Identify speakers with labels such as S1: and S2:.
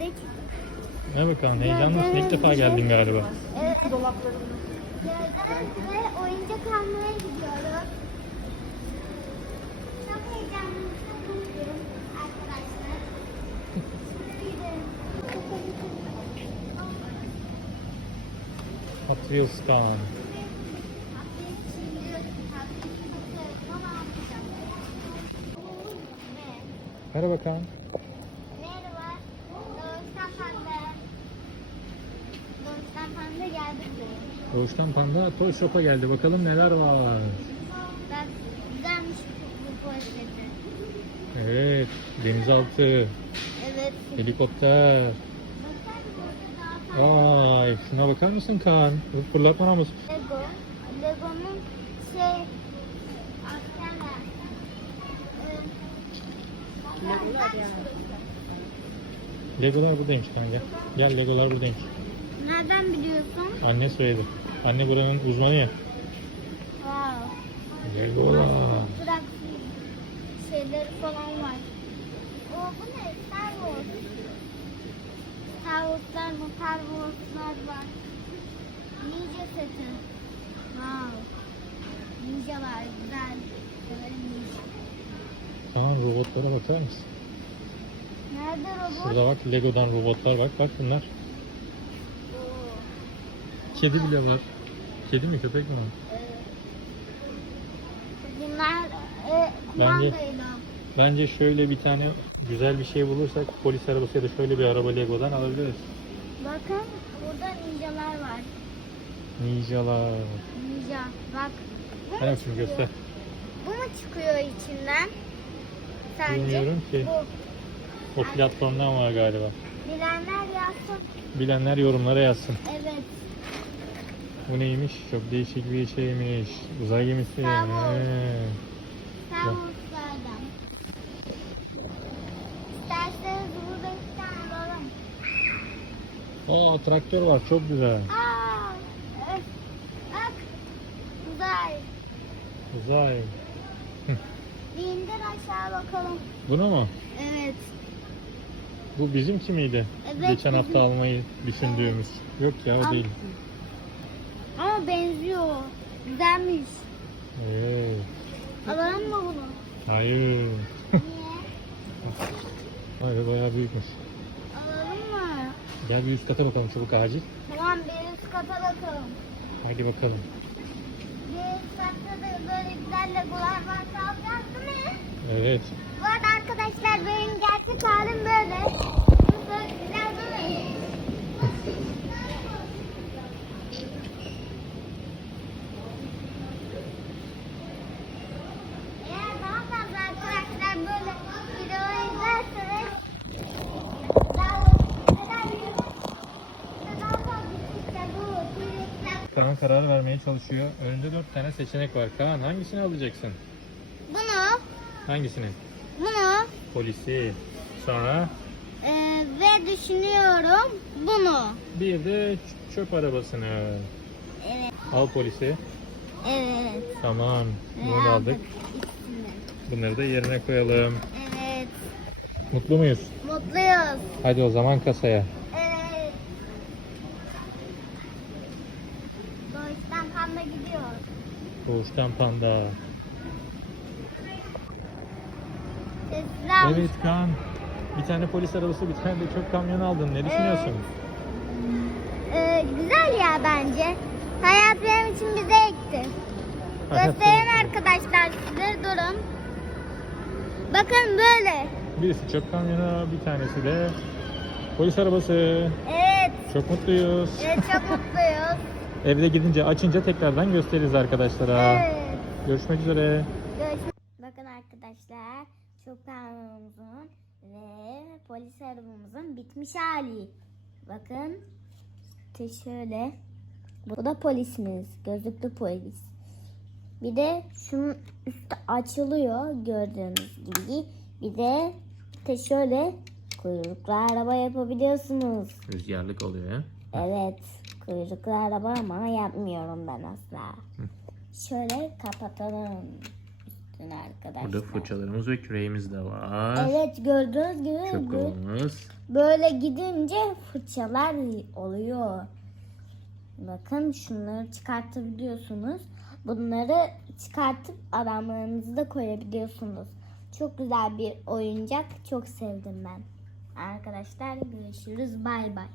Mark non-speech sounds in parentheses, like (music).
S1: geldik.
S2: Ne bakalım heyecanlı mısın? İlk defa geldin galiba.
S1: Evet. Geldik ve oyuncak almaya gidiyoruz. Çok heyecanlıyım. Çok mutluyum arkadaşlar.
S2: Hot Wheels Kaan. Merhaba Kaan.
S1: Merhaba. Doğuştan panda. Panda geldi buraya.
S2: Doğuştan Panda Toy Shop'a geldi. Bakalım neler var.
S1: Bak güzelmiş bu poşeti.
S2: Evet. Denizaltı.
S1: Evet.
S2: Helikopter.
S1: Bakar daha fazla
S2: Vay. Şuna bakar mısın Kaan? Bu fırlatma namus.
S1: Lego. Lego'nun şey askerler. Ee. Legolar
S2: buradaymış Kaan gel. Gel Legolar buradaymış.
S1: Nereden biliyorsun?
S2: Anne söyledi. Anne buranın uzmanı ya.
S1: Wow.
S2: Legolar.
S1: Bırak şeyleri falan var. O bu ne? Star Wars. Star Wars'lar mı? Star Wars'lar var. Ninja seti. Wow. Ninja var. Güzel. Severim ninja.
S2: Kaan robotlara bakar mısın?
S1: Nerede robot?
S2: Şurada bak Lego'dan robotlar bak. Bak bunlar. Kedi bile var. Kedi mi köpek mi?
S1: Evet. Bunlar e, kumandayla.
S2: Bence şöyle bir tane güzel bir şey bulursak polis arabası ya da şöyle bir araba Lego'dan alabiliriz.
S1: Bakın burada ninjalar var.
S2: Ninjalar.
S1: Ninja. Bak. Bu mu
S2: şunu
S1: çıkıyor?
S2: göster.
S1: Bu mu çıkıyor içinden? Sence?
S2: Bilmiyorum ki.
S1: Bu.
S2: O platformdan var galiba.
S1: Bilenler yazsın.
S2: Bilenler yorumlara yazsın.
S1: Evet.
S2: Bu neymiş? Çok değişik bir şeymiş. Uzay gemisi.
S1: Star Wars. İsterseniz burada bir tane alalım.
S2: Aa traktör var çok güzel.
S1: Aa. Bak. Uzay.
S2: Uzay.
S1: Bir indir aşağı bakalım.
S2: Buna mı?
S1: Evet.
S2: Bu bizimki miydi?
S1: Evet,
S2: Geçen hafta
S1: bizim.
S2: almayı düşündüğümüz. Yok ya o
S1: Al.
S2: değil.
S1: Ama benziyor. Güzelmiş.
S2: Evet.
S1: Alalım mı bunu?
S2: Hayır.
S1: Niye?
S2: Hayır bayağı büyükmüş.
S1: Alalım mı?
S2: Gel bir üst kata bakalım çabuk acil.
S1: Tamam bir üst kata bakalım.
S2: Hadi bakalım.
S1: Bir üst katta da böyle güzel legolar varsa alacağız değil mi?
S2: Evet.
S1: Bu arada arkadaşlar benim gerçek halim böyle. Böyle güzel değil mi? Eğer daha fazla arkadaşlar böyle video izlerseniz daha daha fazla işte bu direktler
S2: Kaan karar vermeye çalışıyor. Önünde dört tane seçenek var. Kaan hangisini alacaksın?
S1: bunu
S2: Hangisini?
S1: bunu
S2: Polisi. Sonra
S1: e, ve düşünüyorum bunu.
S2: bir de çöp arabasını.
S1: Evet.
S2: Al polisi.
S1: Evet.
S2: Tamam. Bunu da aldık. Bunları da yerine koyalım.
S1: Evet.
S2: Mutlu muyuz?
S1: Mutluyuz.
S2: Hadi o zaman kasaya.
S1: Evet. Doğuştan panda gidiyor.
S2: Doğuştan panda.
S1: Sesler.
S2: Evet Kaan. Bir tane polis arabası, bir tane de çöp kamyonu aldın. Ne düşünüyorsun?
S1: Ee, güzel ya bence. Hayat benim için bir zevkti.
S2: Benim-
S1: arkadaşlar size durun. Bakın böyle.
S2: Birisi çöp kamyonu, bir tanesi de polis arabası.
S1: Evet.
S2: Çok mutluyuz.
S1: Evet çok (laughs) mutluyuz.
S2: Evde gidince açınca tekrardan gösteririz arkadaşlara.
S1: Evet.
S2: Görüşmek üzere.
S1: Görüşmek Bakın arkadaşlar çok kamyonumuzun ve polis arabamızın bitmiş hali. Bakın işte şöyle. Bu da polisimiz. Gözlüklü polis. Bir de şunun üstü açılıyor gördüğünüz gibi. Bir de işte şöyle kuyruklu araba yapabiliyorsunuz.
S2: Rüzgarlık oluyor ya.
S1: Evet. Kuyruklu araba ama yapmıyorum ben asla. Şöyle kapatalım üstünü arkadaşlar.
S2: Burada fırçalarımız ve küreğimiz de var.
S1: Evet gördüğünüz gibi
S2: Çöpümüz.
S1: böyle gidince fırçalar oluyor. Bakın şunları çıkartabiliyorsunuz. Bunları çıkartıp adamlarınızı da koyabiliyorsunuz. Çok güzel bir oyuncak. Çok sevdim ben. Arkadaşlar görüşürüz. Bay bay.